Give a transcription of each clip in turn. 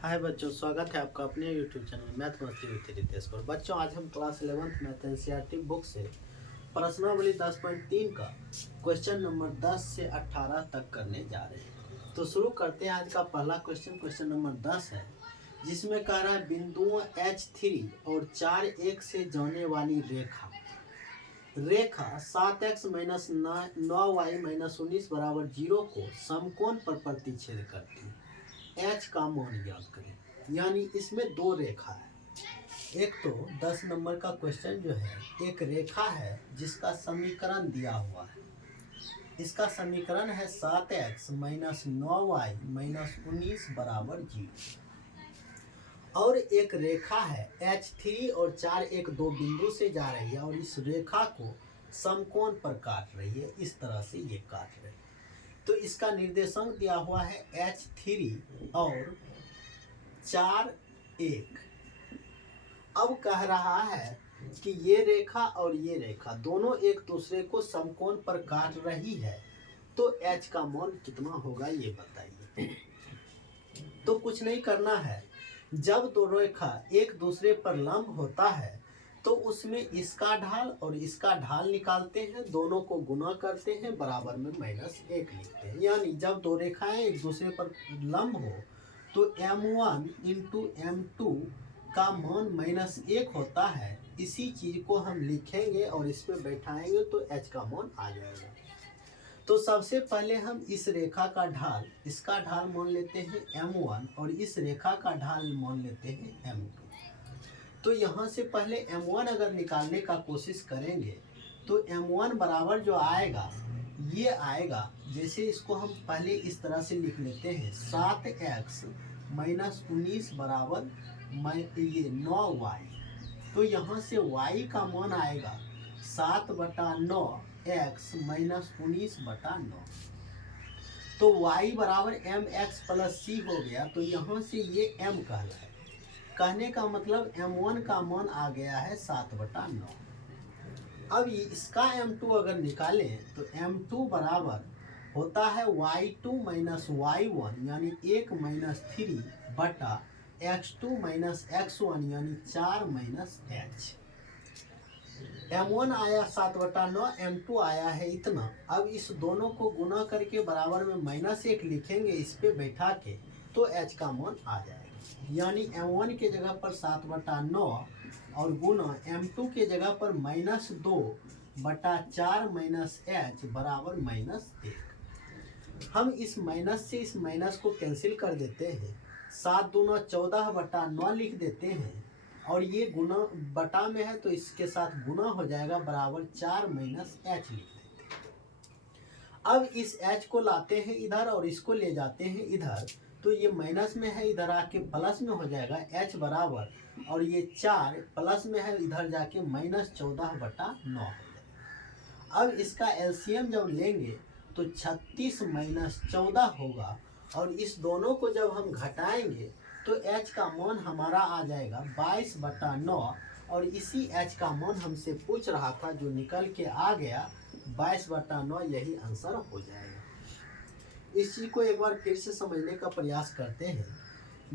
हाय बच्चों, स्वागत है आपका अपने यूट्यूब चैनल मैथ मस्ती विद रितेश पर। बच्चों, आज हम class 11th math NCERT book से प्रश्नावली 10.3 का क्वेश्चन नंबर 10 से 18 तक करने जा रहे हैं। तो शुरू करते हैं। आज का पहला क्वेश्चन नंबर 10 है, जिसमें कह रहा है बिंदुओं H3 और 4 एक से जाने वाली रेखा 7x - 9y - 19 बराबर 0 को समकोण पर प्रतिच्छेद करती है। H का मान ज्ञात करें। यानी इसमें दो रेखा है। एक तो 10 नंबर का क्वेश्चन जो है, एक रेखा है जिसका समीकरण दिया हुआ है। इसका समीकरण है 7x - 9y - 19 बराबर 0। और एक रेखा है H3 और 4 एक दो बिंदु से जा रही है और इस रेखा को समकोण पर काट रही है। इस तरह से ये काट रही है। तो इसका निर्देशांक दिया हुआ है H3 और 4 1। अब कह रहा है कि ये रेखा और ये रेखा दोनों एक दूसरे को समकोण पर काट रही है। तो H का मान कितना होगा ये बताइए। तो कुछ नहीं करना है। जब दो रेखा एक दूसरे पर लंब होता है तो उसमें इसका ढाल और इसका ढाल निकालते हैं, दोनों को गुना करते हैं, बराबर में -1 लिखते हैं। यानी जब दो रेखाएं एक दूसरे पर लंब हो तो m1 × m2 का मान -1 होता है। इसी चीज को हम लिखेंगे और इस पे बैठाएंगे तो h का मान आ जाएगा। तो सबसे पहले हम इस रेखा का ढाल, इसका ढाल मान लेते हैं m1 और इस रेखा का ढाल मान लेते हैं m2। तो यहाँ से पहले m1 अगर निकालने का कोशिश करेंगे तो m1 बराबर जो आएगा ये आएगा। जैसे इसको हम पहले इस तरह से लिख लेते हैं, 7x - 19 बराबर ये 9y। तो यहाँ से y का मान आएगा 7/9 x - 19/9। तो y बराबर mx + c हो गया। तो यहाँ से ये m कहलाएगा। कहने का मतलब m1 का मान आ गया है 7/9। अब इसका m2 अगर निकालें तो m2 बराबर होता है y2 - y1 यानी 1 - 3 बटा x2 - x1 यानी 4 - h। m1 आया 7/9, m2 आया है इतना। अब इस दोनों को गुना करके बराबर में -1 लिखेंगे इस पे बैठा के, तो h का मान आ जाएगा। यानी m1 के जगह पर 7/9 और गुना m2 के जगह पर -2/4 - h बराबर -1। हम इस माइनस से इस माइनस को कैंसिल कर देते हैं। 7 दूना 14/9 लिख देते हैं और ये गुना बटा में है तो इसके साथ गुना हो जाएगा, बराबर 4 - h लिख देते हैं। अब इस h को लाते हैं इधर और इसको ले जाते हैं इधर, तो ये माइनस में है इधर आके प्लस में हो जाएगा h बराबर, और ये 4 प्लस में है इधर जाके -14/9 हो जाएगा। अब इसका एलसीएम जब लेंगे तो 36 - 14 होगा और इस दोनों को जब हम घटाएंगे तो h का मान हमारा आ जाएगा 22/9। और इसी h का मान हमसे पूछ रहा था जो निकल के आ गया 22/9। यही आंसर हो जाएगा। इस चीज को एक बार फिर से समझने का प्रयास करते हैं।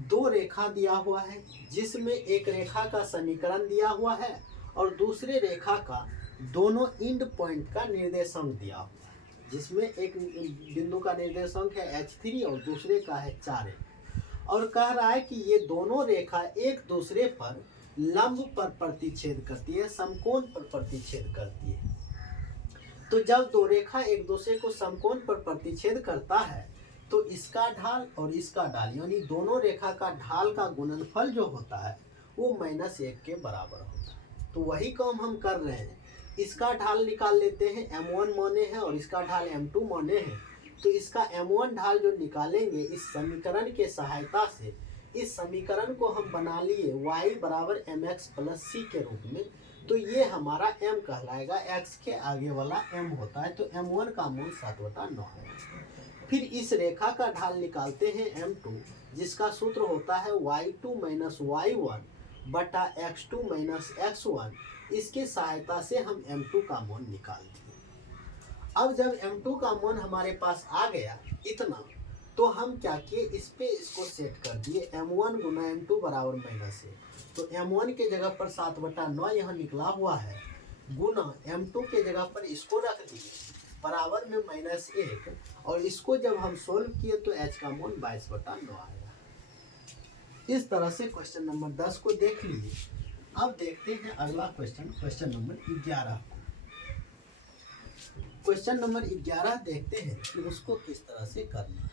दो रेखा दिया हुआ है जिसमें एक रेखा का समीकरण दिया हुआ है और दूसरे रेखा का दोनों एंड पॉइंट का निर्देशांक दिया हुआ है, जिसमें एक बिंदु का निर्देशांक है H3 और दूसरे का है 4 और कह रहा है कि ये दोनों रेखा एक दूसरे पर लंब पर प्रतिच्छेद करती है, समकोण पर प्रतिच्छेद करती है। तो जब दो रेखा एक दूसरे को समकोण पर प्रतिच्छेद करता है तो इसका ढाल और इसका ढाल यानी दोनों रेखा का ढाल का गुणनफल जो होता है वो -1 के बराबर होता है। तो वही काम हम कर रहे हैं। इसका ढाल निकाल लेते हैं, m1 माने हैं और इसका ढाल m2 माने हैं। तो इसका m1 ढाल जो निकालेंगे इस समीकरण के सहायता से, इस समीकरण को हम बना लिए y बराबर mx + c के रूप में। तो ये हमारा m कहलाएगा, x के आगे वाला m होता है। तो m1 का मान 7/9 है। फिर इस रेखा का ढाल निकालते हैं m2, जिसका सूत्र होता है y2 - y1 बटा x2 - x1। इसके सहायता से हम m2 का मान निकाल दिए। अब जब m2 का मान हमारे पास आ गया इतना, तो हम क्या किए, इस पे इसको सेट कर दिए m1 गुना m2 बराबर -1। तो m1 के जगह पर 7/9 यहाँ निकला हुआ है, गुना m2 के जगह पर इसको रख दिए बराबर में -1, और इसको जब हम सोल्व किए तो h का मान 22/9 आएगा। इस तरह से क्वेश्चन नंबर 10 को देख लीजिए। अब देखते हैं अगला क्वेश्चन नंबर 11। क्वेश्चन नंबर 11 देखते हैं कि उसको किस तरह से करना है।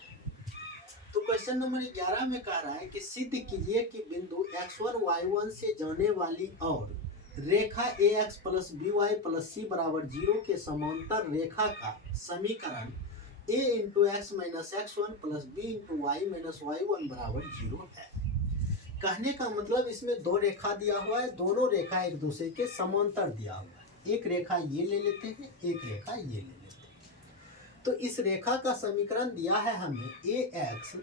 तो क्वेश्चन नंबर 11 में कह रहा है कि सिद्ध कीजिए कि बिंदु x1 y1 से जाने वाली और रेखा ax plus by plus c बराबर 0 के समांतर रेखा का समीकरण a into x minus x1 plus b into y minus y1 बराबर 0 है। कहने का मतलब इसमें दो रेखा दिया हुआ है, दोनों रेखा एक दूसरे के समांतर दिया हुआ है। एक रेखा ये ले लेते हैं, एक रेखा ये ले लेते हैं। तो इस रेखा का समीकरण दिया है हमें ax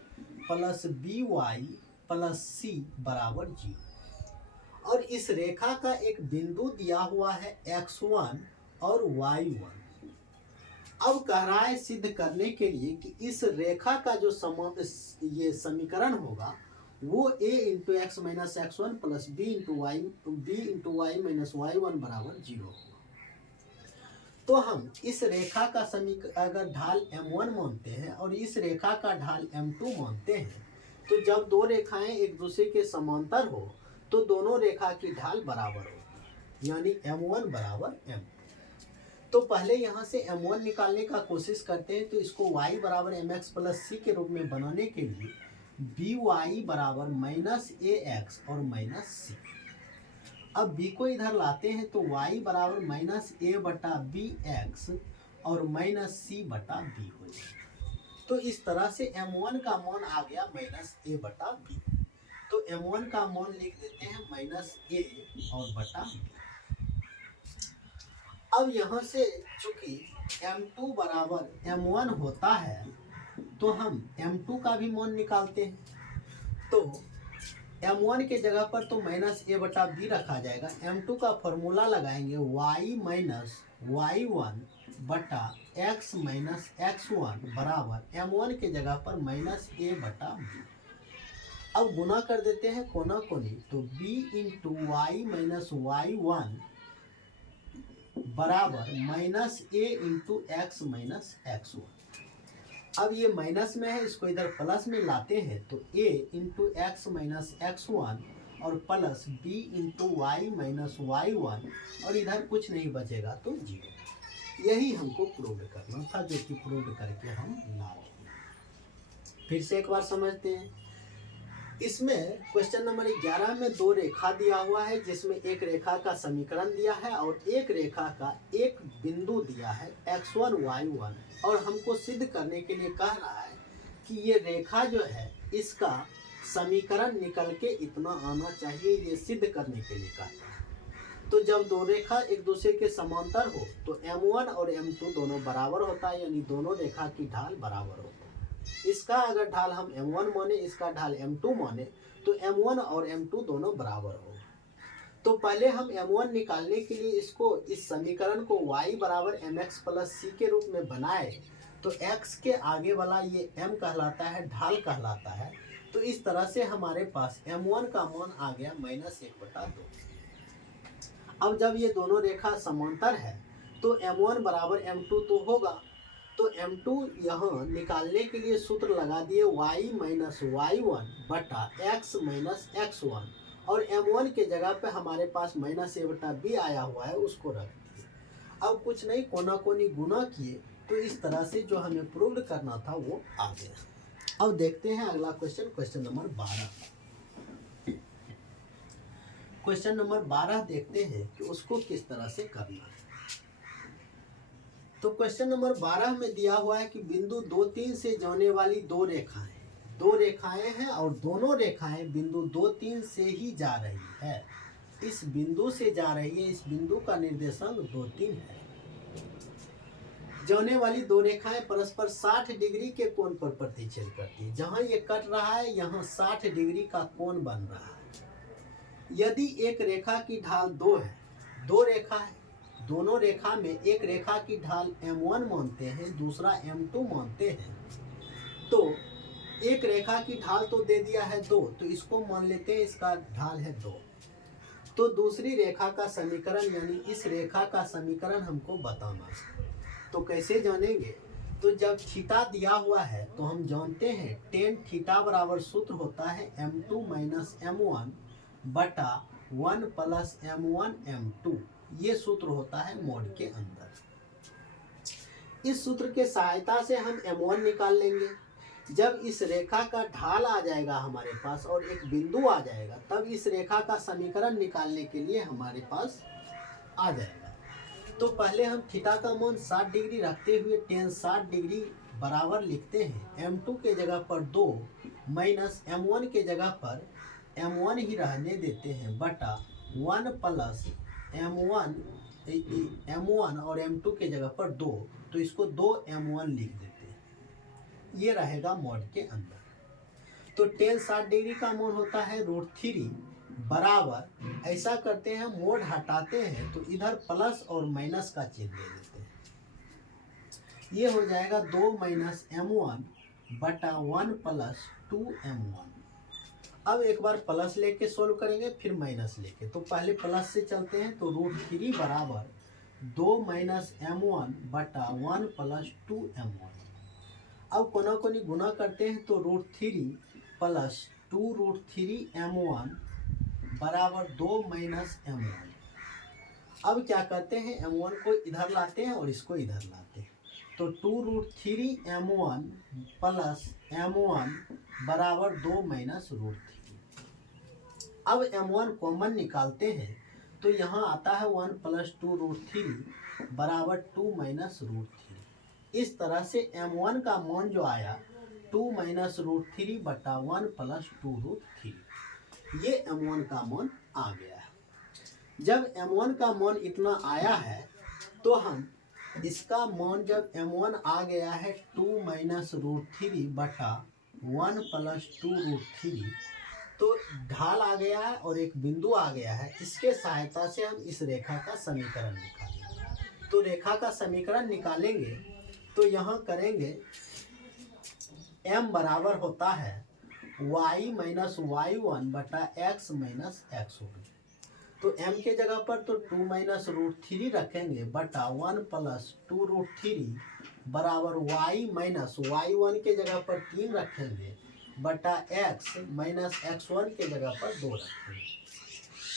plus by plus c बराबर 0, और इस रेखा का एक बिंदु दिया हुआ है x1 और y1। अब कह रहा है सिद्ध करने के लिए कि इस रेखा का जो ये समीकरण होगा वो a into x minus x1 plus b into y minus y1 बराबर 0 होगा। तो हम इस रेखा का अगर ढाल m1 मानते हैं और इस रेखा का ढाल m2 मानते हैं, तो जब दो रेखाएं एक दूसरे के समांतर हो तो दोनों रेखा की ढाल बराबर होगी, यानी m1 बराबर m2। तो पहले यहाँ से m1 निकालने का कोशिश करते हैं। तो इसको y बराबर mx प्लस c के रूप में बनाने के लिए by बराबर -ax और -c। अब b को इधर लाते हैं तो y बराबर -a/bx और -c/b हो जाएगा। तो इस तरह से m1 का मान आ गया -a/b। तो m1 का मान लिख देते हैं -a और b। अब यहाँ से चूंकि m2 बराबर m1 होता है तो हम m2 का भी मान निकालते हैं। तो m1 के जगह पर तो -a/b रखा जाएगा। m2 का फॉर्मूला लगाएंगे y माइनस y1 बटा x माइनस x1 बराबर m1 के जगह पर -a/b। अब गुना कर देते हैं कोना कोनी, तो b into y minus y1 बराबर -a into x minus x1। अब ये माइनस में है, इसको इधर प्लस में लाते हैं तो a into x minus x1 और plus b into y minus y1, और इधर कुछ नहीं बचेगा तो 0। यही हमको प्रूव करना था, जो कि प्रूव करके हम ला दिए। फिर से एक बार समझते हैं। इसमें क्वेश्चन नंबर 11 में दो रेखा दिया हुआ है, जिसमें एक रेखा का समीकरण दिया है और एक रेखा का एक बिंदु दिया है x1 y1, और हमको सिद्ध करने के लिए कह रहा है कि ये रेखा जो है इसका समीकरण निकल के इतना आना चाहिए, ये सिद्ध करने के लिए कहता है। तो जब दो रेखा एक दूसरे के समांतर हो तो m1 और m2 दोनों बराबर होता है, यानी दोनों रेखा की ढाल बराबर होता है। इसका अगर ढाल हम m1 माने, इसका ढाल m2 माने, तो m1 और m2 दोनों बराबर हो। तो पहले हम m1 निकालने के लिए इसको इस समीकरण को y बराबर mx प्लस c के रूप में बनाए, तो x के आगे वाला ये m कहलाता है, ढाल कहलाता है। तो इस तरह से हमारे पास m1 का मान आ गया -1/2। अब जब ये दोनों रेखा समांतर है तो m1 बराबर m2 तो होगा। तो m2 यहाँ निकालने के लिए सूत्र लगा दिए y माइनस y1 बटा x माइनस x1, और m1 के जगह पे हमारे पास -a/b आया हुआ है, उसको रख दिए। अब कुछ नहीं, कोना कोनी गुना किए, तो इस तरह से जो हमें प्रूव करना था वो आ गया। अब देखते हैं अगला क्वेश्चन नंबर 12। क्वेश्चन नंबर 12 देखते हैं कि उसको किस तरह से करना है। तो क्वेश्चन नंबर 12 में दिया हुआ है कि बिंदु 2, 3 से जाने वाली दो रेखाएं हैं और दोनों रेखाएं बिंदु 2, 3 से ही जा रही है। इस बिंदु से जा रही है, इस बिंदु का निर्देशांक 2, 3 है। जाने वाली दो रेखाएं परस्पर 60 डिग्री के कोण पर प्रतिच्छेद करती है। जहां ये कट रहा है यहाँ 60 डिग्री का कोण बन रहा है। यदि एक रेखा की ढाल 2 है, दो रेखा है, दोनों रेखा में एक रेखा की ढाल m1 मानते हैं, दूसरा m2 मानते हैं, तो एक रेखा की ढाल तो दे दिया है 2, तो इसको मान लेते हैं इसका ढाल है 2। तो दूसरी रेखा का समीकरण यानी इस रेखा का समीकरण हमको बताना है। तो कैसे जानेंगे? तो जब थीटा दिया हुआ है तो हम जानते हैं टेन थीटा बराबर सूत्र होता है m2 माइनस m1 बटा 1 प्लस m1 m2। ये सूत्र होता है मोड के अंदर। इस सूत्र के सहायता से हम m1 निकाल लेंगे। जब इस रेखा का ढाल आ जाएगा हमारे पास और एक बिंदु आ जाएगा, तब इस रेखा का समीकरण निकालने के लिए हमारे पास आ जाएगा। तो पहले हम थीटा का मान 60 डिग्री रखते हुए टेन 60 डिग्री बराबर लिखते हैं m2 के जगह पर 2 माइनस m1 के जगह पर m1 ही रहने देते हैं बटा 1 प्लस m1 और m2 के जगह पर 2, तो इसको 2m1 लिख देते हैं। ये रहेगा मॉड के अंदर। तो टेन 60 डिग्री का मान होता है √3 बराबर, ऐसा करते हैं मोड हटाते हैं तो इधर प्लस और माइनस का चिन्ह दे देते हैं। ये हो जाएगा 2 माइनस m1 बटा 1 प्लस 2m1। अब एक बार प्लस लेके सोल्व करेंगे फिर माइनस लेके। तो पहले प्लस से चलते हैं तो √3 बराबर 2 माइनस m1 बटा 1 प्लस 2m1। अब कोना कोनी गुना करते हैं तो √3 प्लस 2√3m1 बराबर 2 माइनस m1। अब क्या करते हैं m1 को इधर लाते हैं और इसको इधर लाते हैं। तो 2√3m1 प्लस m1 बराबर 2 माइनस √3। अब m1 कॉमन निकालते हैं तो यहाँ आता है 1 प्लस 2√3 बराबर 2 माइनस √3। इस तरह से m1 का मान जो आया 2 माइनस √3 बटा 1 प्लस 2√3। ये m1 का मान आ गया है। जब m1 का मान इतना आया है तो हम इसका मान जब m1 आ गया है 2 माइनस √3 बटा 1 प्लस 2√3, तो ढाल आ गया है और एक बिंदु आ गया है। इसके सहायता से हम इस रेखा का समीकरण निकालेंगे। तो रेखा का समीकरण निकालेंगे तो यहाँ करेंगे m बराबर होता है y माइनस y1 बटा x माइनस x1। तो m के जगह पर तो 2 माइनस √3 रखेंगे बटा 1 प्लस 2√3 बराबर y माइनस y1 के जगह पर 3 रखेंगे बटा x माइनस x1 के जगह पर 2 रखेंगे।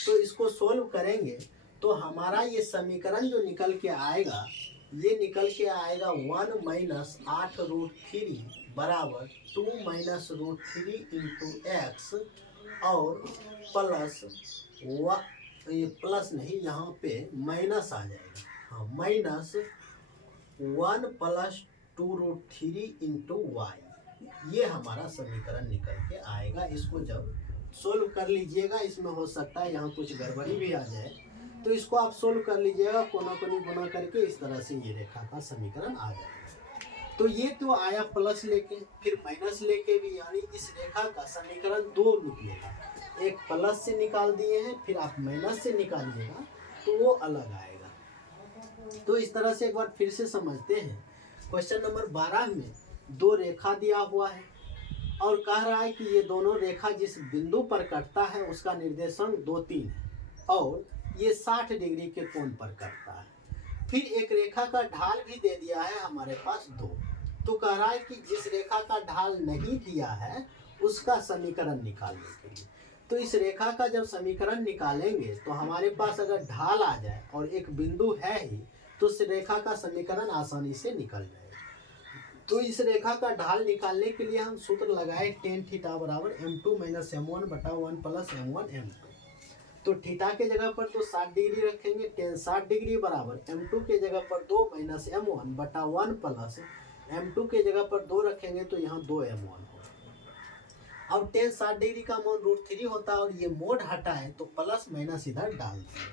तो इसको सोल्व करेंगे तो हमारा ये समीकरण जो निकल के आएगा, ये निकल के आएगा 1 माइनस 8√3 बराबर 2 माइनस √3 इंटू एक्स और प्लस नहीं, यहाँ पे माइनस आ जाएगा। हाँ, माइनस 1 प्लस 2√3 इंटू वाई। ये हमारा समीकरण निकल के आएगा। इसको जब सोल्व कर लीजिएगा, इसमें हो सकता है यहाँ कुछ गड़बड़ी भी आ जाए, तो इसको आप सोल्व कर लीजिएगा कोना कोनी गुना करके। इस तरह से ये रेखा का समीकरण आ जाएगा। तो ये तो आया प्लस लेके, फिर माइनस लेके भी, यानी इस रेखा का समीकरण 2 निकलेगा। एक प्लस से निकाल दिए हैं, फिर आप माइनस से निकालिएगा तो वो अलग आएगा। तो इस तरह से एक बार फिर से समझते हैं। क्वेश्चन नंबर 12 में 2 रेखा दिया हुआ है और कह रहा है कि ये दोनों रेखा जिस बिंदु पर कटता है उसका निर्देशांक 2, 3 है और ये 60 डिग्री के कोण पर कटता है। फिर एक रेखा का ढाल भी दे दिया है हमारे पास 2। तो कह रहा है कि जिस रेखा का ढाल नहीं दिया है उसका समीकरण निकालने के लिए। तो इस रेखा का जब समीकरण निकालेंगे तो हमारे पास अगर ढाल आ जाए और एक बिंदु है ही, तो इस रेखा का समीकरण आसानी से निकल जाएगा। तो इस रेखा का ढाल निकालने के लिए हम सूत्र लगाए टेन थीटा बराबर m2 माइनस m1 बटा 1 प्लस m1 m2। तो थीटा के जगह पर तो 60 डिग्री रखेंगे, टेन 60 डिग्री बराबर m2 के जगह पर 2 माइनस m1 बटा 1 प्लस m2 के जगह पर 2 रखेंगे तो यहाँ 2m1 होगा। अब टेन 60 डिग्री का मान √3 होता है और ये मोड हटाए तो प्लस माइनस इधर डाल दिए।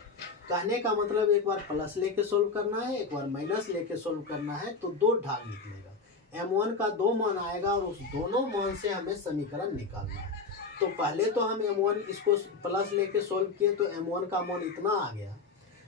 कहने का मतलब एक बार प्लस लेके सोल्व करना है, एक बार माइनस लेके सोल्व करना है, तो 2 ढाल निकलेगा। m1 का 2 मान आएगा और उस दोनों मान से हमें समीकरण निकालना है। तो पहले तो हम m1 इसको प्लस लेके सोल्व किए तो m1 का मान इतना आ गया।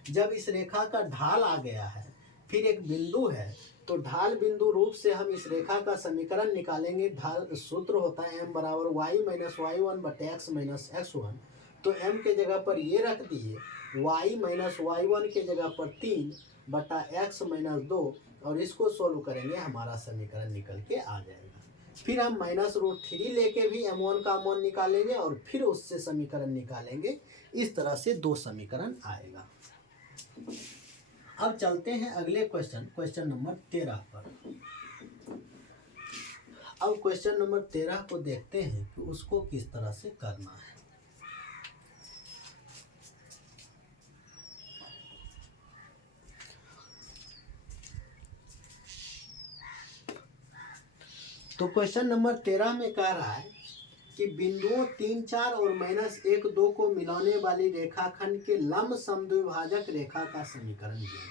जब इस रेखा का ढाल आ गया है, फिर एक बिंदु है, तो ढाल बिंदु रूप से हम इस रेखा का समीकरण निकालेंगे। ढाल सूत्र होता है m बराबर y माइनस वाई वन बटे एक्स माइनस एक्स वन। तो m के जगह पर ये रख दिए, y माइनस वाई वन के जगह पर 3 बटा एक्स माइनस 2, और इसको सोल्व करेंगे, हमारा समीकरण निकल के आ जाएगा। फिर हम -√3 लेके भी m1 का मान निकालेंगे और फिर उससे समीकरण निकालेंगे। इस तरह से 2 समीकरण आएगा। अब चलते हैं अगले क्वेश्चन नंबर 13 पर। अब क्वेश्चन नंबर 13 को देखते हैं कि उसको किस तरह से करना है। तो क्वेश्चन नंबर 13 में कह रहा है कि बिंदुओं 3, 4 और -1, 2 को मिलाने वाली रेखाखंड के लंब समद्विभाजक रेखा का समीकरण दिया।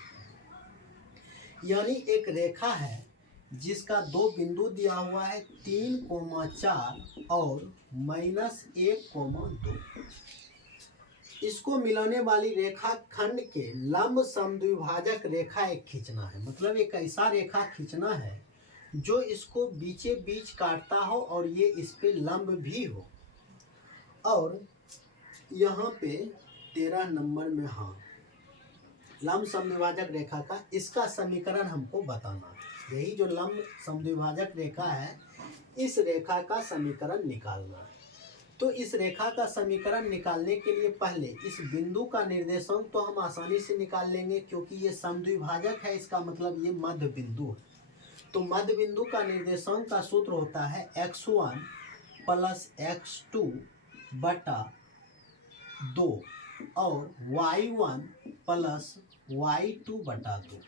यानी एक रेखा है जिसका 2 बिंदु दिया हुआ है, 3, 4 और -1, 2। इसको मिलाने वाली रेखाखंड के लंब समद्विभाजक रेखा एक खींचना है। मतलब एक ऐसा रेखा खींचना है जो इसको बीचे बीच काटता हो और ये इस पे लंब भी हो। और यहाँ पे 13 नंबर में, हाँ, लंब समद्विभाजक रेखा का इसका समीकरण हमको बताना है। यही जो लंब समद्विभाजक रेखा है, इस रेखा का समीकरण निकालना है। तो इस रेखा का समीकरण निकालने के लिए पहले इस बिंदु का निर्देशांक तो हम आसानी से निकाल लेंगे, क्योंकि ये समद्विभाजक है, इसका मतलब ये मध्य बिंदु है। तो मध्य बिंदु का निर्देशांक का सूत्र होता है x1 प्लस x2 बटा 2 और y1 प्लस y2 बटा 2।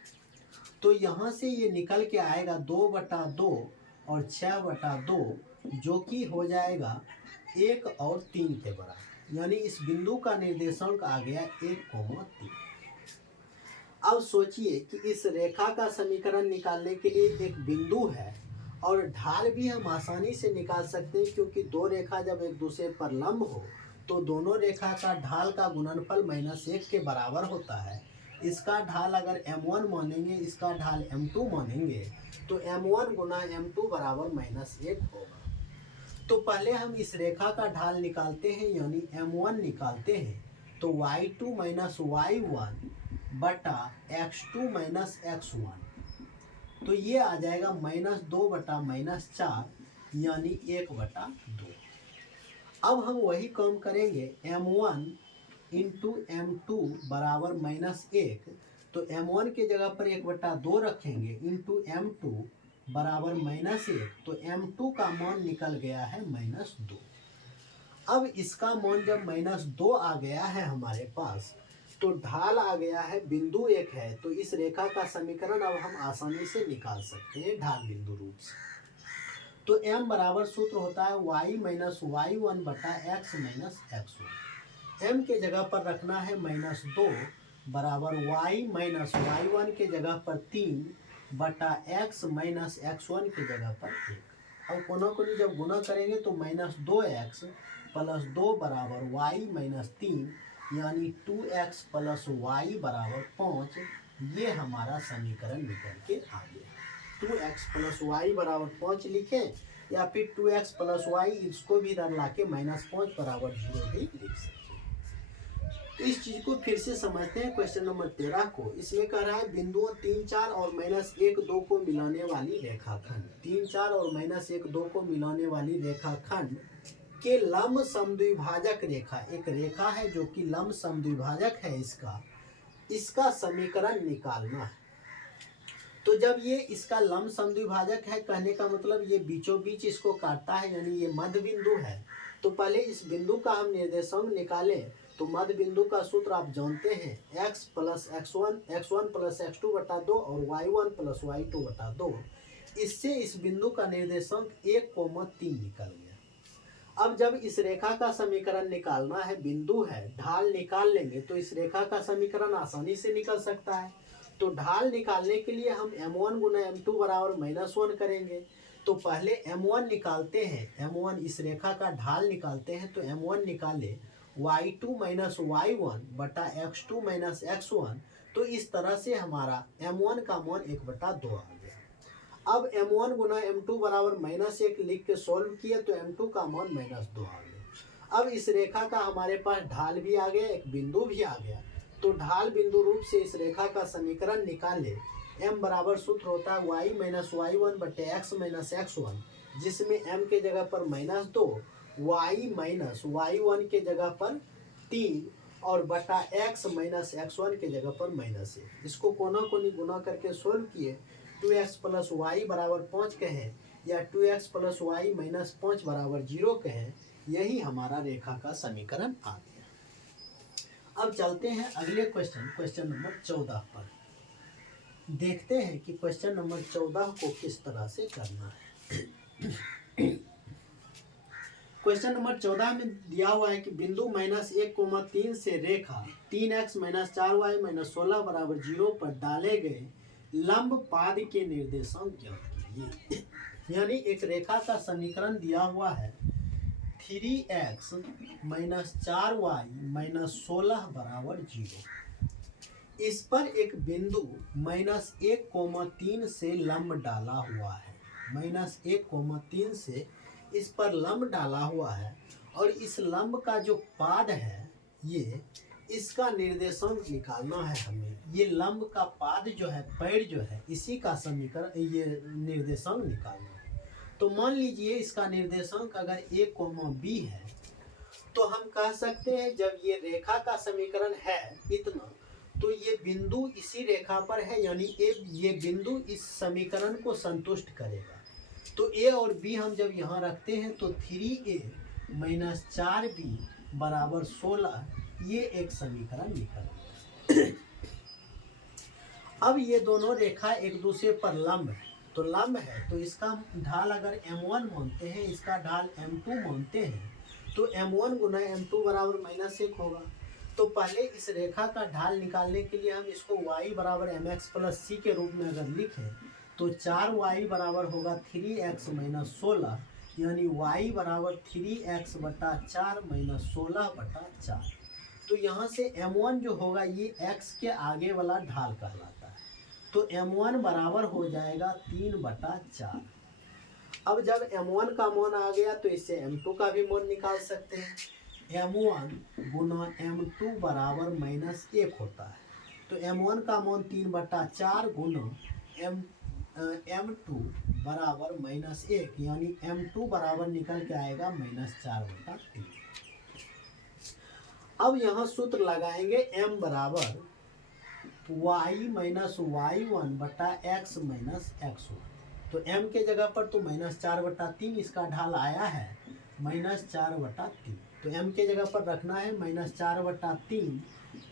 तो यहाँ से ये निकल के आएगा 2 बटा 2 और 6 बटा 2, जो कि हो जाएगा 1 और 3 के बराबर। यानी इस बिंदु का निर्देशांक आ गया 1,3। अब सोचिए कि इस रेखा का समीकरण निकालने के लिए एक बिंदु है और ढाल भी हम आसानी से निकाल सकते हैं, क्योंकि 2 रेखा जब एक दूसरे पर लंब हो तो दोनों रेखा का ढाल का गुणनफल -1 के बराबर होता है। इसका ढाल अगर m1 मानेंगे, इसका ढाल m2 मानेंगे, तो m1 गुना m2 बराबर -1 होगा। तो पहले हम इस रेखा का ढाल निकालते हैं, यानी m1 निकालते हैं। तो y2 माइनस y1 बटा x2 माइनस x1, तो ये आ जाएगा -2 बटा -4, यानी 1 बटा 2। अब हम वही काम करेंगे, m1 इंटू m2 बराबर -1, तो m1 के जगह पर 1 बटा 2 रखेंगे, इंटू m2 बराबर -1, तो m2 का मान निकल गया है -2। अब इसका मान जब -2 आ गया है हमारे पास, तो ढाल आ गया है, बिंदु एक है, तो इस रेखा का समीकरण अब हम आसानी से निकाल सकते हैं ढाल बिंदु रूप से। तो m बराबर सूत्र होता है y माइनस वाई वन बटा एक्स माइनस x1। m के जगह पर रखना है -2 बराबर y माइनस वाई वन के जगह पर 3 बटा x माइनस x1 के जगह पर 1। अब कोना कोनी जब गुना करेंगे तो -2x प्लस 2 बराबर y माइनस 3, यानी 2x प्लस y बराबर 5। ये हमारा समीकरण निकल के आ गया। 2x प्लस y बराबर 5 लिखें, या फिर 2x प्लस y इसको भी इधर ला के -5 बराबर 0 भी लिख सकते हैं। तो इस चीज़ को फिर से समझते हैं। क्वेश्चन नंबर 13 को, इसमें कह रहा है बिंदुओं 3, 4 और -1, 2 को मिलाने वाली रेखाखंड, 3, 4 और -1, 2 को मिलाने वाली रेखाखंड के लंब समद्विभाजक रेखा, एक रेखा है जो कि लंब समद्विभाजक है, इसका समीकरण निकालना है। तो जब ये इसका लंब समद्विभाजक है, कहने का मतलब ये बीचों बीच इसको काटता है, यानी ये मध्य बिंदु है। तो पहले इस बिंदु का हम निर्देशांक निकालें, तो मध्य बिंदु का सूत्र आप जानते हैं, x plus x1 plus x2 बटा 2 और y1 प्लस y2 बटा 2। इससे इस बिंदु का निर्देशांक 1,3 निकल गया। अब जब इस रेखा का समीकरण निकालना है, बिंदु है, ढाल निकाल लेंगे, तो इस रेखा का समीकरण आसानी से निकल सकता है। तो ढाल निकालने के लिए हम m1 गुना m2 बराबर -1 करेंगे। तो पहले m1 निकालते हैं, m1 इस रेखा का ढाल निकालते हैं। तो m1 निकाले y2 माइनस y1 बटा x2 माइनस x1। तो इस तरह से हमारा m1 का मान 1 बटा 2 आ गया। अब m1 गुना m2 बराबर -1 लिख के सोल्व किए तो m2 का मान -2 आ गया। अब इस रेखा का हमारे पास ढाल भी आ गया, एक बिंदु भी आ गया। तो ढाल बिंदु रूप से इस रेखा का समीकरण निकाले। m बराबर सूत्र होता है y - y1 बटे x - x1, जिसमें m के जगह पर -2, y - y1 के जगह पर 3 और बटा x - x1 के जगह पर -1। इसको कोना कोनी गुना करके सोल्व किए। 2x + y बराबर 5 कहें या 2x + y - 5 बराबर 0 कहें, यही हमारा रेखा का समीकरण आ गया। अब चलते हैं अगले क्वेश्चन नंबर 14 पर। देखते हैं कि क्वेश्चन नंबर 14 को किस तरह से करना है। क्वेश्चन नंबर 14 में दिया हुआ है कि बिंदु -1, 3 से रेखा 3x - 4y - 16 बराबर 0 पर डाले गए लंब पाद के निर्देशांक ज्ञात कीजिए। यानी एक रेखा का समीकरण दिया हुआ है 3x - 4y - 16 बराबर 0। इस पर एक बिंदु -1, 3 से लंब डाला हुआ है। -1, 3 से इस पर लंब डाला हुआ है और इस लंब का जो पाद है ये इसका निर्देशांक निकालना है हमें। ये लंब का पाद जो है, पैर जो है, इसी का समीकरण ये निर्देशांक निकालना है। तो मान लीजिए इसका निर्देशांक अगर a, b है तो हम कह सकते हैं जब ये रेखा का समीकरण है इतना, तो ये बिंदु इसी रेखा पर है, यानी ये बिंदु इस समीकरण को संतुष्ट करेगा। तो a और b हम जब यहाँ रखते हैं तो 3a - 4b बराबर 16, ये एक समीकरण निकल गया। अब ये दोनों रेखा एक दूसरे पर लंब है, तो लंब है तो इसका ढाल अगर m1 मानते हैं, इसका ढाल m2 मानते हैं, तो m1 गुना m2 बराबर -1 होगा। तो पहले इस रेखा का ढाल निकालने के लिए हम इसको y बराबर mx + c के रूप में अगर लिखें तो 4y बराबर होगा 3x - 16, यानी y बराबर 3x बटा 4 - 16 बटा 4। तो यहाँ से m1 जो होगा ये x के आगे वाला ढाल कहलाता है। तो m1 बराबर हो जाएगा 3 बटा 4। अब जब m1 का मान आ गया तो इससे m2 का भी मान निकाल सकते हैं। m1 गुना m2 बराबर -1 होता है। तो m1 का मान 3 बटा 4 गुना m2 बराबर -1, यानी m2 बराबर निकल के आएगा -4 बटा 3। अब यहाँ सूत्र लगाएंगे m बराबर y - y1 बटा x - x1। तो m के जगह पर तो -4 बटा 3 इसका ढाल आया है, -4 बटा 3। तो m के जगह पर रखना है -4 बटा 3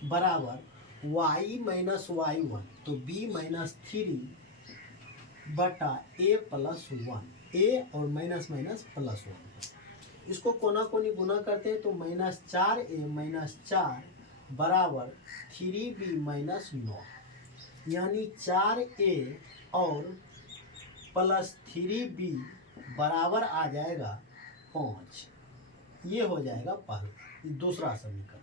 बराबर y - y1, तो b - 3 बटा a + 1, a और +1। इसको कोना कोनी गुना करते हैं तो -4a - 4 बराबर 3b - 9, यानी 4a और +3b बराबर आ जाएगा 5। ये हो जाएगा पहला, दूसरा समीकरण।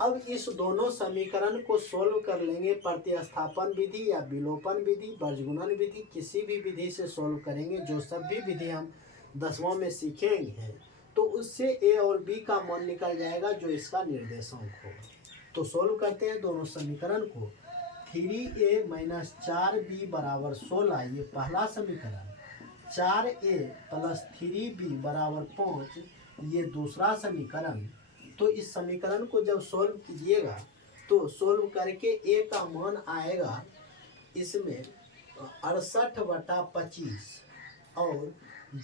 अब इस दोनों समीकरण को सोल्व कर लेंगे प्रतिस्थापन विधि या विलोपन विधि, बर्जगुणन विधि, किसी भी विधि से सोल्व करेंगे। जो सब भी विधि हम 10वां में सीखेंगे तो उससे a और b का मान निकल जाएगा जो इसका निर्देशांक होगा। तो सोल्व करते हैं दोनों समीकरण को। 3a - 4b बराबर 16, ये पहला समीकरण। 4a + 3b बराबर 5, ये दूसरा समीकरण। तो इस समीकरण को जब सोल्व कीजिएगा तो सोल्व करके a का मान आएगा इसमें 68 बटा 25 और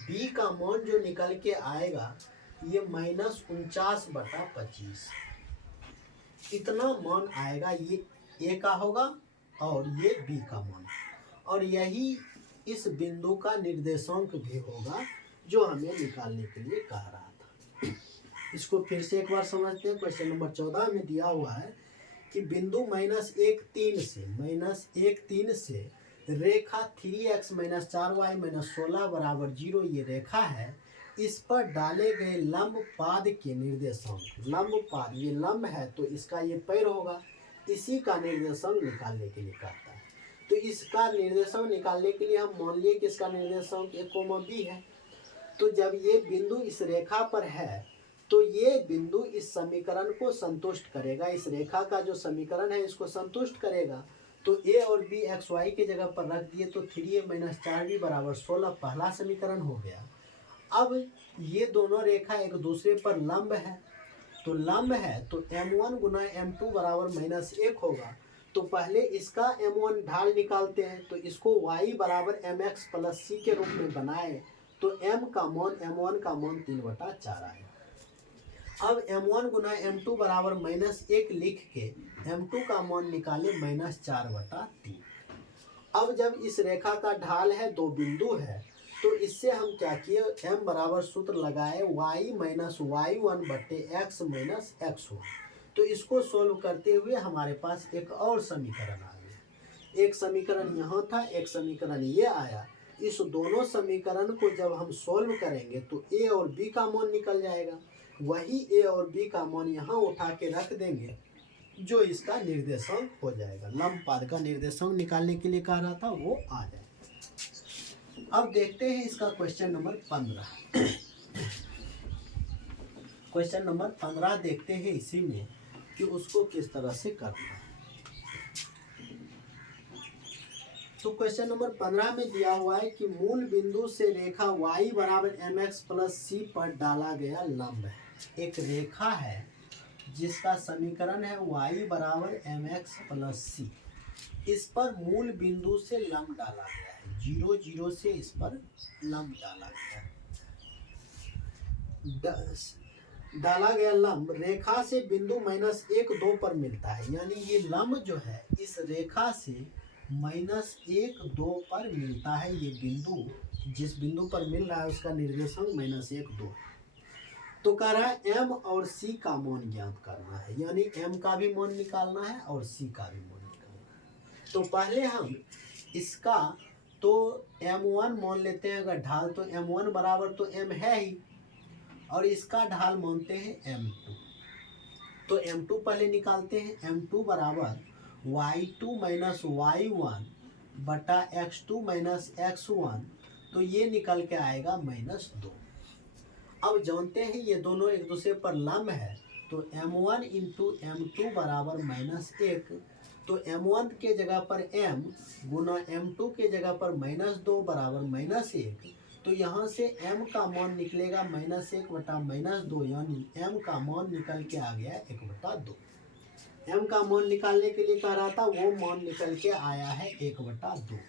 b का मान जो निकल के आएगा ये -49 बटा 25। इतना मान आएगा, ये a का होगा और ये b का मान, और यही इस बिंदु का निर्देशांक भी होगा जो हमें निकालने के लिए कह रहा था। इसको फिर से एक बार समझते हैं। क्वेश्चन नंबर 14 में दिया हुआ है कि बिंदु -1, 3 से रेखा 3x - 4y - 16 बराबर 0 ये रेखा है। इस पर डाले गए लंब पाद के निर्देशांक, लंब पाद, ये लंब है तो इसका ये पैर होगा, इसी का निर्देशांक निकालने के लिए कहता है। तो इसका निर्देशांक निकालने के लिए हम मान लिए कि इसका निर्देशांक a, b है। तो जब ये बिंदु इस रेखा पर है तो ये बिंदु इस समीकरण को संतुष्ट करेगा, इस रेखा का जो समीकरण है इसको संतुष्ट करेगा। तो a और b एक्स वाई के जगह पर रख दिए तो 3a माइनस 4b बराबर 16 पहला समीकरण हो गया। अब ये दोनों रेखा एक दूसरे पर लंब है, तो लंब है तो m1 गुना m2 बराबर -1 होगा। तो पहले इसका m1 ढाल निकालते हैं, तो इसको y बराबर mx प्लस c के रूप में बनाए तो m का मान m1 का मान 3/4 आएगा। अब m1 गुना m2 बराबर -1 लिख के m2 का मान निकाले -4/3। अब जब इस रेखा का ढाल है, दो बिंदु है, तो इससे हम क्या किए, m बराबर सूत्र लगाए y माइनस y1 बटे x माइनस x1। तो इसको सोल्व करते हुए हमारे पास एक और समीकरण आ गया। एक समीकरण यहाँ था, एक समीकरण ये आया। इस दोनों समीकरण को जब हम सोल्व करेंगे तो a और b का मान निकल जाएगा। वही a और b का मान यहाँ उठा के रख देंगे जो इसका निर्देशांक हो जाएगा। लंब पाद का निर्देशांक निकालने के लिए कह रहा था, वो आ जाएगा। अब देखते हैं इसका क्वेश्चन नंबर 15। क्वेश्चन नंबर 15 देखते हैं इसी में कि उसको किस तरह से करना है। तो क्वेश्चन नंबर 15 में दिया हुआ है कि मूल बिंदु से रेखा y बराबर mx प्लस c पर डाला गया लंब है। एक रेखा है जिसका समीकरण है y बराबर mx प्लस c। इस पर मूल बिंदु से लंब डाला गया है, 0 0 से इस पर लंब डाला गया है। डाला गया लंब रेखा से बिंदु -1 2 पर मिलता है, यानी ये लंब जो है इस रेखा से -1 2 पर मिलता है। ये बिंदु जिस बिंदु पर मिल रहा है उसका निर्देशांक -1 2 है। तो कह रहा है m और c का मान ज्ञात करना है, यानी m का भी मान निकालना है और c का भी मान निकालना है। तो पहले हम इसका तो m1 मान लेते हैं, अगर ढाल तो m1 बराबर तो m है ही, और इसका ढाल मानते हैं m2। तो m2 पहले निकालते हैं। m2 बराबर y2 माइनस y1 बटा x2 माइनस x1, तो ये निकल के आएगा -2। अब जानते हैं ये दोनों एक दूसरे पर लंब है, तो m1 इंटू m2 बराबर -1। तो m1 के जगह पर m गुना m2 के जगह पर -2 बराबर -1। तो यहाँ से m का मान निकलेगा -1 बटा -2, यानी m का मान निकल के आ गया 1/2। m का मान निकालने के लिए कह रहा था, वो मान निकल के आया है 1/2।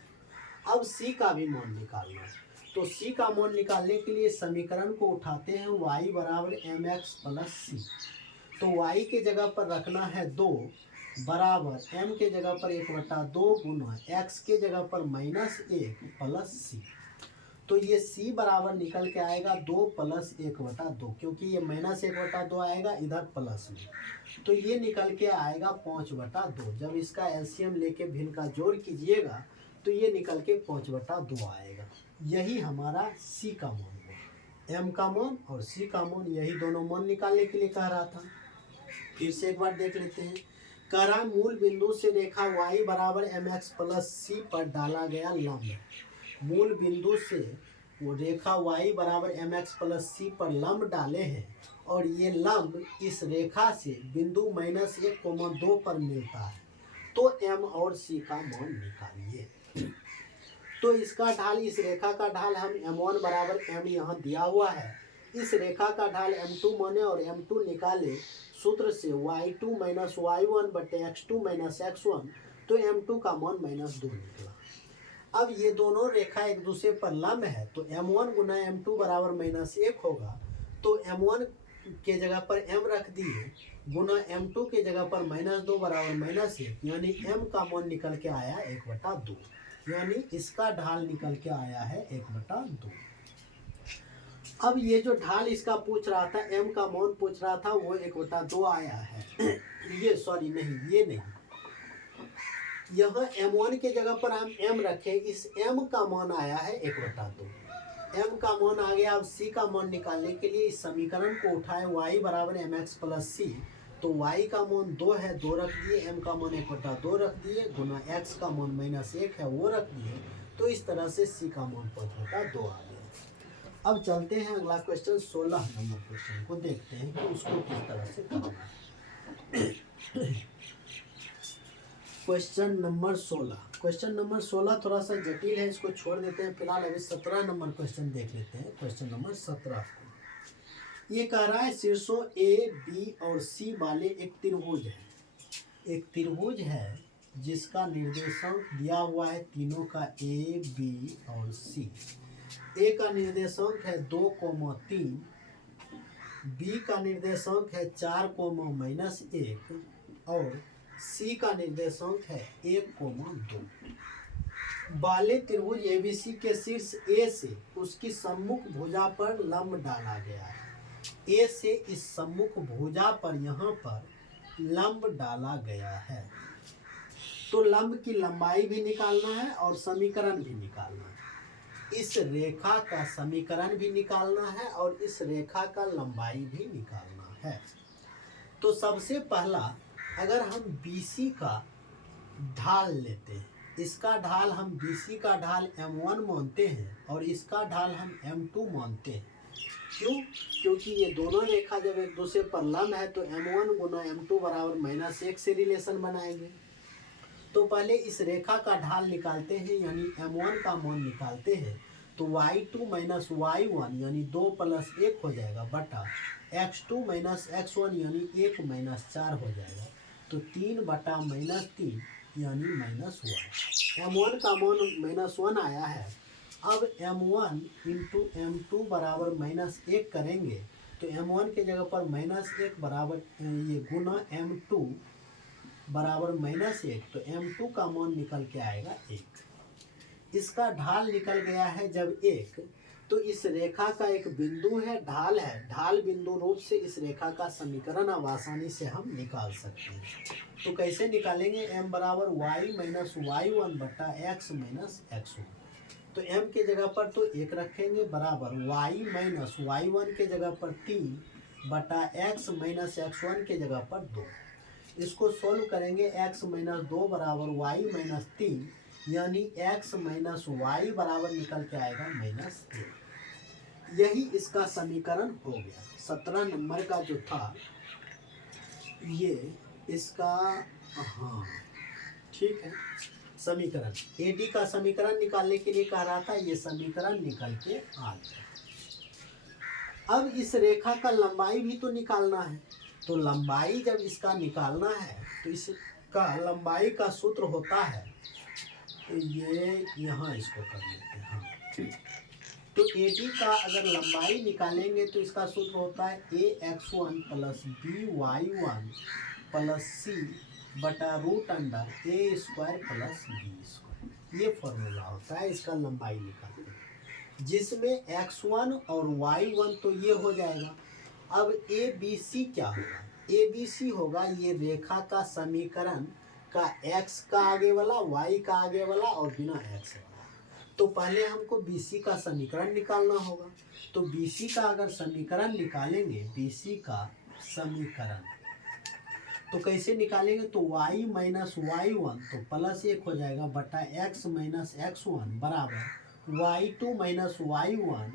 अब c का भी मान निकालना है, तो c का मान निकालने के लिए समीकरण को उठाते हैं y बराबर mx प्लस c। तो y के जगह पर रखना है 2 बराबर m के जगह पर 1/2 गुना x के जगह पर -1 प्लस c। तो ये c बराबर निकल के आएगा 2 प्लस 1/2, क्योंकि ये -1/2 आएगा इधर प्लस में, तो ये निकल के आएगा 5/2। जब इसका एलसीएम लेके भिन्न का जोड़ कीजिएगा तो ये निकल के 5/2 आएगा। यही हमारा c का मान है, m का मान और c का मान, यही दोनों मान निकालने के लिए कह रहा था। फिर से एक बार देख लेते हैं। कह रहा मूल बिंदु से रेखा y बराबर mx प्लस c पर डाला गया लंब है। मूल बिंदु से वो रेखा y बराबर mx प्लस c पर लंब डाले हैं, और ये लंब इस रेखा से बिंदु -1 2 पर मिलता है। तो m और c का मान निकालिए। तो इसका ढाल, इस रेखा का ढाल हम m1 बराबर m यहाँ दिया हुआ है, इस रेखा का ढाल m2 माने और m2 निकाले सूत्र से y2 माइनस y1 बटे x2 माइनस x1। तो m2 का मान -2 निकला। अब ये दोनों रेखा एक दूसरे पर लंब है, तो m1 गुना m2 बराबर -1 होगा। तो m1 के जगह पर m रख दिए गुना m2 के जगह पर -2 बराबर -1, यानी m का मान निकल के आया 1/2, यानी इसका ढाल निकल के आया है 1/2। अब ये जो ढाल इसका पूछ रहा था, m का मान पूछ रहा था, वो 1/2 आया है। ये सॉरी नहीं, ये नहीं, यहाँ m1 के जगह पर हम m रखे, इस m का मान आया है 1/2। m का मान आ गया। अब c का मान निकालने के लिए इस समीकरण को उठाए y बराबर mx प्लस c। तो y का मान 2 है, 2 रख दिए, m का मान 1/2 रख दिए, गुना x का मान -1 है वो रख दिए। तो इस तरह से c का मान 5/2 आ गया। अब चलते हैं अगला क्वेश्चन 16 नंबर क्वेश्चन को देखते हैं कि उसको किस तरह से करना है। क्वेश्चन नंबर 16 थोड़ा सा जटिल है, इसको छोड़ देते हैं फिलहाल। अभी 17 नंबर क्वेश्चन देख लेते हैं। क्वेश्चन नंबर 17 ये कह रहा है शीर्षों ए बी और सी वाले एक त्रिभुज है। एक त्रिभुज है जिसका निर्देशांक दिया हुआ है तीनों का, ए बी और सी। ए का निर्देशांक है 2,3, बी का निर्देशांक है 4,-1 और सी का निर्देशांक है 1,2। वाले त्रिभुज एबीसी के शीर्ष ए से उसकी सम्मुख भुजा पर लंब डाला गया है। ए से इस सम्मुख भुजा पर यहाँ पर लंब डाला गया है। तो लंब की लंबाई भी निकालना है और समीकरण भी निकालना है। इस रेखा का समीकरण भी निकालना है और इस रेखा का लंबाई भी निकालना है। तो सबसे पहला अगर हम BC का ढाल लेते हैं, इसका ढाल हम BC का ढाल M1 मानते हैं और इसका ढाल हम M2 मानते हैं। क्यों? क्योंकि ये दोनों रेखा जब एक दूसरे पर लंब है तो M1 गुना M2 बराबर -1 से रिलेशन बनाएंगे। तो पहले इस रेखा का ढाल निकालते हैं, यानी M1 का मान निकालते हैं। तो y2 - y1 यानी 2 + 1 हो जाएगा, बटा x2 - x1 यानी 1 - 4 हो जाएगा। तो 3/-3 यानी -1। M1 का मान -1 आया है। अब M1 × M2 बराबर -1 करेंगे तो M1 के जगह पर -1 बराबर ये गुना M2 बराबर -1, तो M2 का मान निकल के आएगा 1। इसका ढाल निकल गया है जब 1, तो इस रेखा का एक बिंदु है, ढाल है, ढाल बिंदु रूप से इस रेखा का समीकरण अब आसानी से हम निकाल सकते हैं। तो कैसे निकालेंगे? m बराबर y - y1 बटा x - x1। तो m के जगह पर तो 1 रखेंगे, बराबर y - y1 के जगह पर 3 बटा x - x1 के जगह पर 2। इसको सोल्व करेंगे, x - 2 बराबर y - 3 यानी x - y बराबर निकल के आएगा -1। यही इसका समीकरण हो गया। 17 नंबर का जो था ये इसका, हाँ ठीक है, समीकरण AD का समीकरण निकालने के लिए कह रहा था, ये समीकरण निकल के आ गया। अब इस रेखा का लंबाई भी तो निकालना है। तो लंबाई जब इसका निकालना है तो इसका लंबाई का सूत्र होता है, तो ये यहाँ इसको कर लेते हैं। हाँ, तो AD का अगर लंबाई निकालेंगे तो इसका सूत्र होता है AX1 + BY1 + C बटा √A² + B²। ये फॉर्मूला होता है इसका लंबाई निकालने का, जिसमें x1 और y1 तो ये हो जाएगा। अब ABC क्या होगा? ABC होगा ये रेखा का समीकरण का x का आगे वाला, y का आगे वाला और बिना x वाला। तो पहले हमको BC का समीकरण निकालना होगा। तो BC का अगर समीकरण निकालेंगे, BC का समीकरण तो कैसे निकालेंगे? तो y - y1 तो +1 हो जाएगा, बटा x - x1 बराबर y2 - y1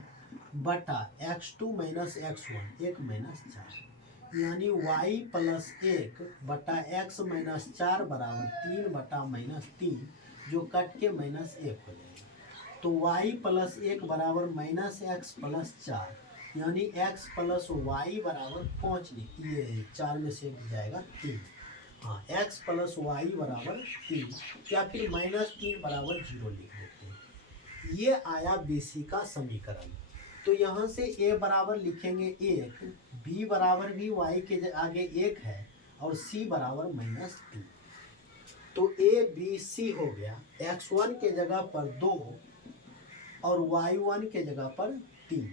बटा x2 - x1 1 - 4, यानी y + 1 बटा x - 4 बराबर 3/-3, जो कट के -1 हो जाएगा। तो y + 1 बराबर -x + 4, यानी x + y बराबर 5, ये 4 में से जाएगा 3। हाँ, x + y बराबर 3 या फिर -3 बराबर 0 लिख देते हैं। ये आया BC का समीकरण। तो यहाँ से a बराबर लिखेंगे 1, b बराबर भी y के आगे 1 है और c बराबर -3। तो ABC हो गया, x1 के जगह पर 2 और y1 के जगह पर 3।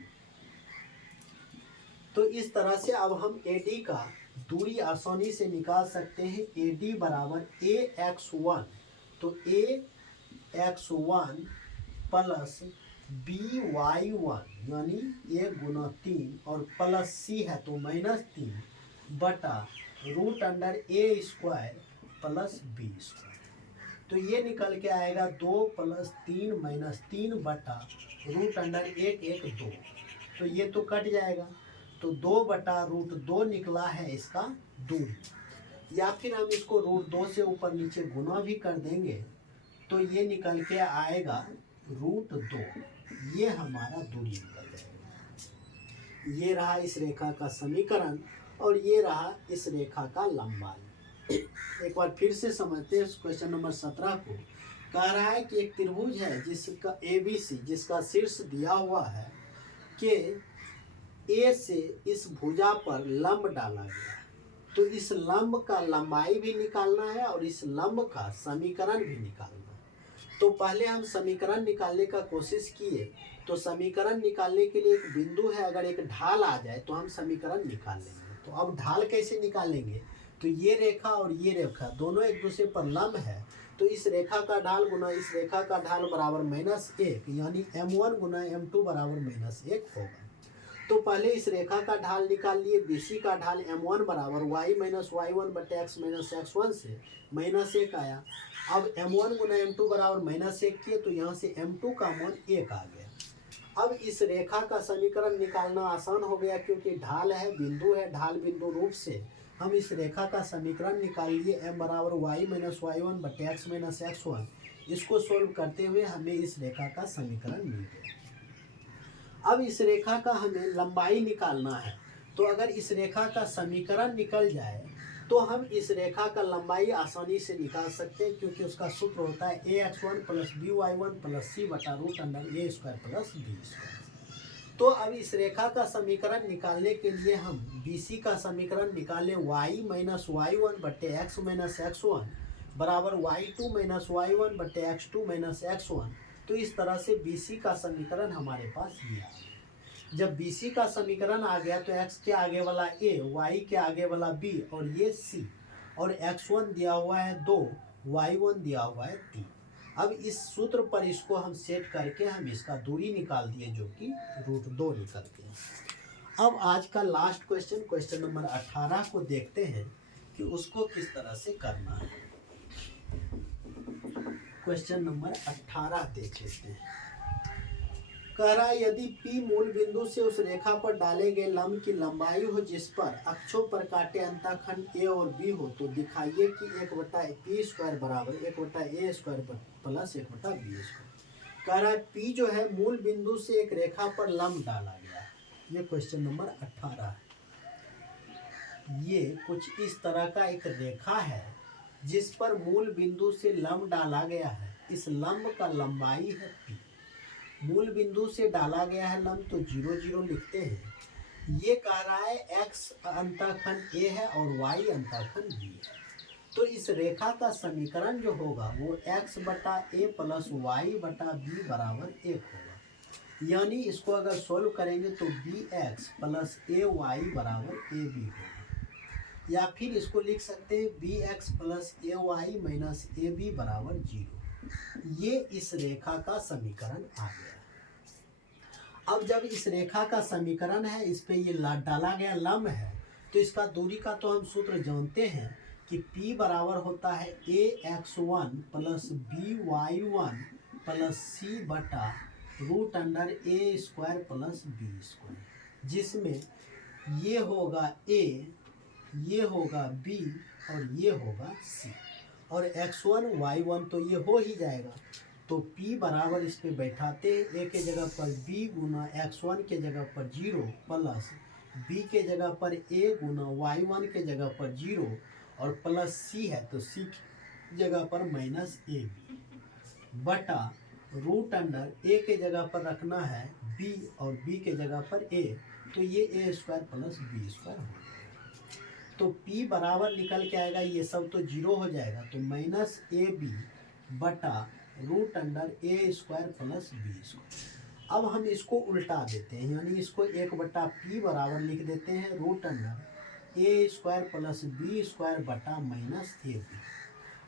तो इस तरह से अब हम AD का दूरी आसानी से निकाल सकते हैं। AD बराबर AX1, तो AX1 प्लस BY1 यानी 1 × 3 और प्लस C है तो -3 बटा रूट अंडर ए स्क्वायर प्लस बी स्क्वायर। तो ये निकल के आएगा 2 + 3 - 3 बटा रूट अंडर 1 1 2। तो ये तो कट जाएगा, तो 2 बटा रूट 2 निकला है इसका दूरी। या फिर हम इसको रूट 2 से ऊपर नीचे गुना भी कर देंगे तो ये निकल के आएगा रूट 2। ये हमारा दूरी निकल जाएगा। ये रहा इस रेखा का समीकरण और ये रहा इस रेखा का लंबाई। एक बार फिर से समझते हैं क्वेश्चन नंबर 17 को। कह रहा है कि एक त्रिभुज है जिसका ABC, जिसका शीर्ष दिया हुआ है कि ए से इस भुजा पर लंब डाला गया। तो इस लंब का लंबाई भी निकालना है और इस लंब का समीकरण भी निकालना है। तो पहले हम समीकरण निकालने का कोशिश किए। तो समीकरण निकालने के लिए एक बिंदु है, अगर एक ढाल आ जाए तो हम समीकरण निकाल लेंगे। तो अब ढाल कैसे निकालेंगे? तो ये रेखा और ये रेखा दोनों एक दूसरे पर लंब है, तो इस रेखा का ढाल गुना इस रेखा का ढाल बराबर -1, यानी m1 गुना m2 बराबर -1 होगा। तो पहले इस रेखा का ढाल निकाल लिए। BC का ढाल m1 बराबर y - y1 बटे x - x1 से -1 आया। अब m1 गुना m2 बराबर -1 किए तो यहाँ से m2 का मान 1 आ गया। अब इस रेखा का समीकरण निकालना आसान हो गया, क्योंकि ढाल है, बिंदु है, ढाल बिंदु रूप से हम इस रेखा का समीकरण निकाल लिए। m बराबर y - y1 बटे x - x1। इसको सोल्व करते हुए हमें इस रेखा का समीकरण मिल गया। अब इस रेखा का हमें लंबाई निकालना है। तो अगर इस रेखा का समीकरण निकल जाए तो हम इस रेखा का लंबाई आसानी से निकाल सकते हैं, क्योंकि उसका सूत्र होता है ax1 + by1 + c बटा root under a square plus b square. तो अब इस रेखा का समीकरण निकालने के लिए हम BC का समीकरण निकालें। y - y1 बटे x - x1 बराबर y2 - y1 बटे x2 - x1। तो इस तरह से BC का समीकरण हमारे पास ये आ गया। जब BC का समीकरण आ गया तो x के आगे वाला a, y के आगे वाला b और ये c, और x1 दिया हुआ है 2, y1 दिया हुआ है 3। अब इस सूत्र पर इसको हम सेट करके हम इसका दूरी निकाल दिए, जो कि रूट 2 निकल गया। अब आज का लास्ट क्वेश्चन, क्वेश्चन नंबर 18 को देखते हैं कि उसको किस तरह से करना है। क्वेश्चन नंबर 18 देख लेते हैं। कह रहा है यदि P मूल बिंदु से उस रेखा पर डाले गए लंब की लंबाई हो जिस पर अक्षों पर काटे अंतःखंड A और B हो, तो दिखाइए कि 1/p² बराबर 1/a² प्लस 1/b²। कह रहा है P जो है मूल बिंदु से एक रेखा पर लंब डाला गया है। ये क्वेश्चन नंबर 18 है। ये कुछ इस तरह का एक रेखा है जिस पर मूल बिंदु से लंब डाला गया है। इस लंब का लंबाई है P। मूल बिंदु से डाला गया है लंब, तो 0 0 लिखते हैं। ये कह रहा है x अंतःखंड A है और y अंतःखंड B है। तो इस रेखा का समीकरण जो होगा वो x बटा a प्लस y बटा b बराबर 1 होगा। यानी इसको अगर सोल्व करेंगे तो bx प्लस ay बराबर ab होगा। या फिर इसको लिख सकते हैं bx plus ay minus ab बराबर 0। ये इस रेखा का समीकरण आ गया। अब जब इस रेखा का समीकरण है, इस पे ये डाला गया लंब है, तो इसका दूरी का तो हम सूत्र जानते हैं कि P बराबर होता है ax1 plus by1 plus c बटा root under a² plus b², जिसमें ये होगा a, ये होगा b और ये होगा c, और x1 y1 तो ये हो ही जाएगा। तो P बराबर इस पे बैठाते हैं, a के जगह पर b गुना x1 के जगह पर 0 प्लस b के जगह पर a गुना y1 के जगह पर 0 और प्लस c है तो c की जगह पर माइनस ab बटा रूट अंडर a के जगह पर रखना है b और b के जगह पर a, तो ये a² प्लस b² हो जाएगा। तो P बराबर निकल के आएगा, ये सब तो 0 हो जाएगा, तो माइनस ab बटा root under a² plus b²। अब हम इसको उल्टा देते हैं, यानी इसको 1/p बराबर लिख देते हैं root under a² plus b² बटा माइनस ab।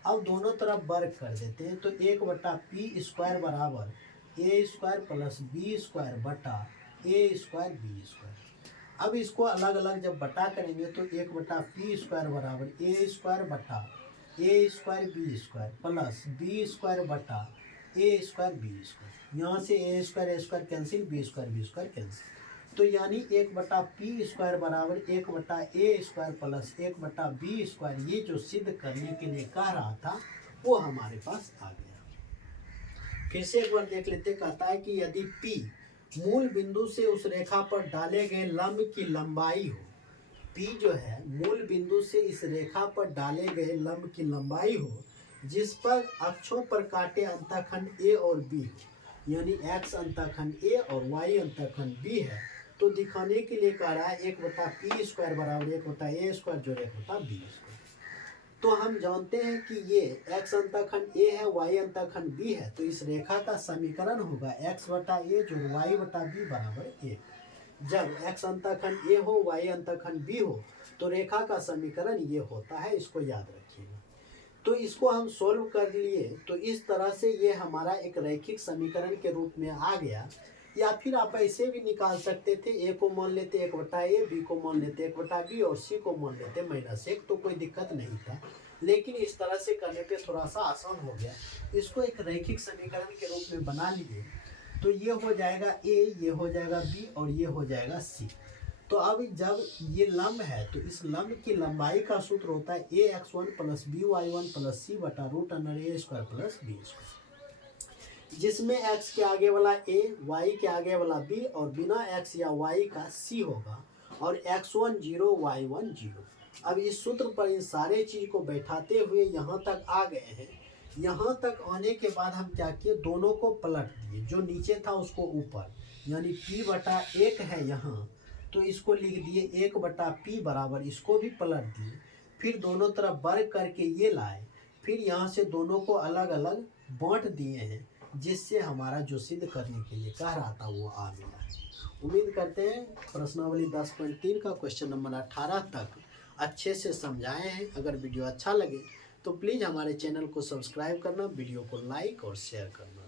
अब दोनों तरफ वर्ग कर देते हैं, तो 1/p² बराबर a² प्लस b² बटा a² b²। अब इसको अलग अलग जब बटा करेंगे तो 1/p² बराबर a² बटा a²b² प्लस b² बटा a²b²। यहाँ से a² कैंसिल, b² कैंसिल। तो यानी 1/p² बराबर 1/a² प्लस 1/b²। ये जो सिद्ध करने के लिए कह रहा था वो हमारे पास आ गया। फिर से एक बार देख लेते। कहता है कि यदि p मूल बिंदु से उस रेखा पर डाले गए लंब की लंबाई हो, p जो है मूल बिंदु से इस रेखा पर डाले गए लंब की लंबाई हो जिस पर अक्षों पर काटे अंतःखंड a और b हो, यानी x अंतःखंड a और y अंतःखंड b है, तो दिखाने के लिए कह रहा है 1/p² बराबर 1/a² जोड़ 1/b²। तो हम जानते हैं कि ये x अंतःखंड a है, y अंतःखंड b है, तो इस रेखा का समीकरण होगा x/a जोड़ y/b बराबर 1। जब x अंतःखंड a हो, y अंतःखंड b हो, तो रेखा का समीकरण ये होता है, इसको याद रखिएगा। तो इसको हम सोल्व कर लिए, तो इस तरह से ये हमारा एक रैखिक समीकरण के रूप में आ गया। या फिर आप ऐसे भी निकाल सकते थे, a को मान लेते 1/a, b को मान लेते 1/b और c को मान लेते -1, तो कोई दिक्कत नहीं था। लेकिन इस तरह से करने पे थोड़ा सा आसान हो गया। इसको एक रैखिक समीकरण के रूप में बना लिए, तो ये हो जाएगा a, ये हो जाएगा b और ये हो जाएगा c। तो अब जब ये लंब है तो इस लंब की लंबाई का सूत्र होता है ax1 plus by1 plus c बटा √a² प्लस b², जिसमें x के आगे वाला a, y के आगे वाला b और बिना x या y का c होगा, और x1 0 y1 0। अब इस सूत्र पर इन सारे चीज को बैठाते हुए यहाँ तक आ गए हैं। यहाँ तक आने के बाद हम क्या किए, दोनों को पलट दिए, जो नीचे था उसको ऊपर, यानी p/1 है यहाँ, तो इसको लिख दिए 1/p बराबर, इसको भी पलट दिए, फिर दोनों तरफ वर्ग करके ये लाए, फिर यहाँ से दोनों को अलग अलग बांट दिए हैं, जिससे हमारा जो सिद्ध करने के लिए कह रहा था वो आ गया है। उम्मीद करते हैं प्रश्नावली 10.3 का क्वेश्चन नंबर 18 तक अच्छे से समझाए हैं। अगर वीडियो अच्छा लगे तो प्लीज़ हमारे चैनल को सब्सक्राइब करना, वीडियो को लाइक और शेयर करना।